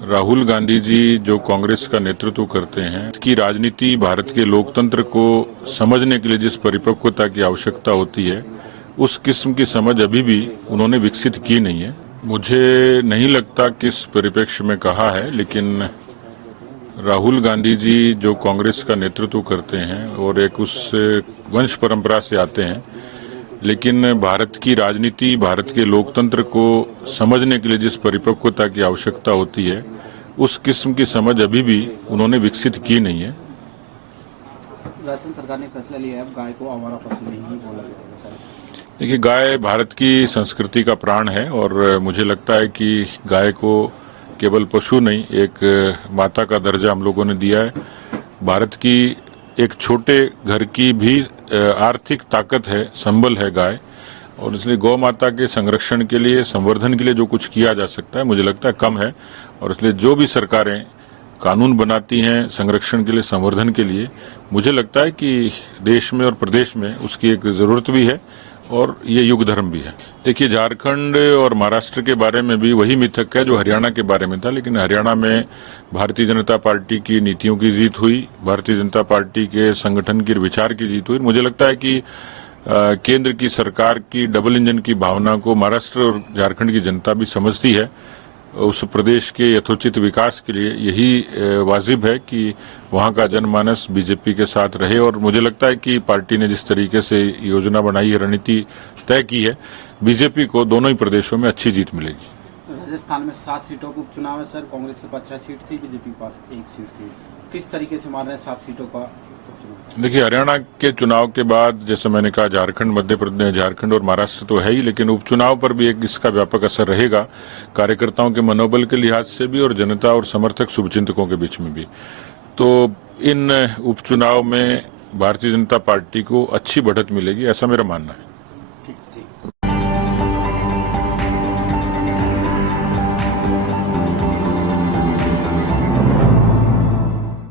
राहुल गांधी जी जो कांग्रेस का नेतृत्व करते हैं की राजनीति भारत के लोकतंत्र को समझने के लिए जिस परिपक्वता की आवश्यकता होती है उस किस्म की समझ अभी भी उन्होंने विकसित की नहीं है। मुझे नहीं लगता किस परिप्रेक्ष्य में कहा है, लेकिन राहुल गांधी जी जो कांग्रेस का नेतृत्व करते हैं और एक उस वंश परंपरा से आते हैं, लेकिन भारत की राजनीति भारत के लोकतंत्र को समझने के लिए जिस परिपक्वता की आवश्यकता होती है उस किस्म की समझ अभी भी उन्होंने विकसित की नहीं है। राजस्थान सरकार ने फैसला लिया है गाय को आवारा पशु नहीं बोला जाएगा। देखिए, गाय भारत की संस्कृति का प्राण है और मुझे लगता है कि गाय को केवल पशु नहीं, एक माता का दर्जा हम लोगों ने दिया है। भारत की एक छोटे घर की भी आर्थिक ताकत है, संबल है गाय, और इसलिए गौ माता के संरक्षण के लिए, संवर्धन के लिए जो कुछ किया जा सकता है मुझे लगता है कम है। और इसलिए जो भी सरकारें कानून बनाती हैं संरक्षण के लिए, संवर्धन के लिए, मुझे लगता है कि देश में और प्रदेश में उसकी एक जरूरत भी है और ये युग धर्म भी है। देखिए, झारखंड और महाराष्ट्र के बारे में भी वही मिथक है जो हरियाणा के बारे में था, लेकिन हरियाणा में भारतीय जनता पार्टी की नीतियों की जीत हुई, भारतीय जनता पार्टी के संगठन की विचार की जीत हुई। मुझे लगता है कि केंद्र की सरकार की डबल इंजन की भावना को महाराष्ट्र और झारखंड की जनता भी समझती है। उस प्रदेश के यथोचित विकास के लिए यही वाजिब है कि वहां का जनमानस बीजेपी के साथ रहे, और मुझे लगता है कि पार्टी ने जिस तरीके से योजना बनाई है, रणनीति तय की है, बीजेपी को दोनों ही प्रदेशों में अच्छी जीत मिलेगी। राजस्थान में 7 सीटों का उपचुनाव है सर। कांग्रेस के पास 6 सीट थी, बीजेपी के पास 1 सीट थी। किस तरीके से मान रहे हैं 7 सीटों का? देखिए, हरियाणा के चुनाव के बाद जैसे मैंने कहा, झारखंड, मध्य प्रदेश, झारखंड और महाराष्ट्र तो है ही, लेकिन उपचुनाव पर भी एक इसका व्यापक असर रहेगा, कार्यकर्ताओं के मनोबल के लिहाज से भी और जनता और समर्थक शुभचिंतकों के बीच में भी। तो इन उपचुनाव में भारतीय जनता पार्टी को अच्छी बढ़त मिलेगी, ऐसा मेरा मानना है।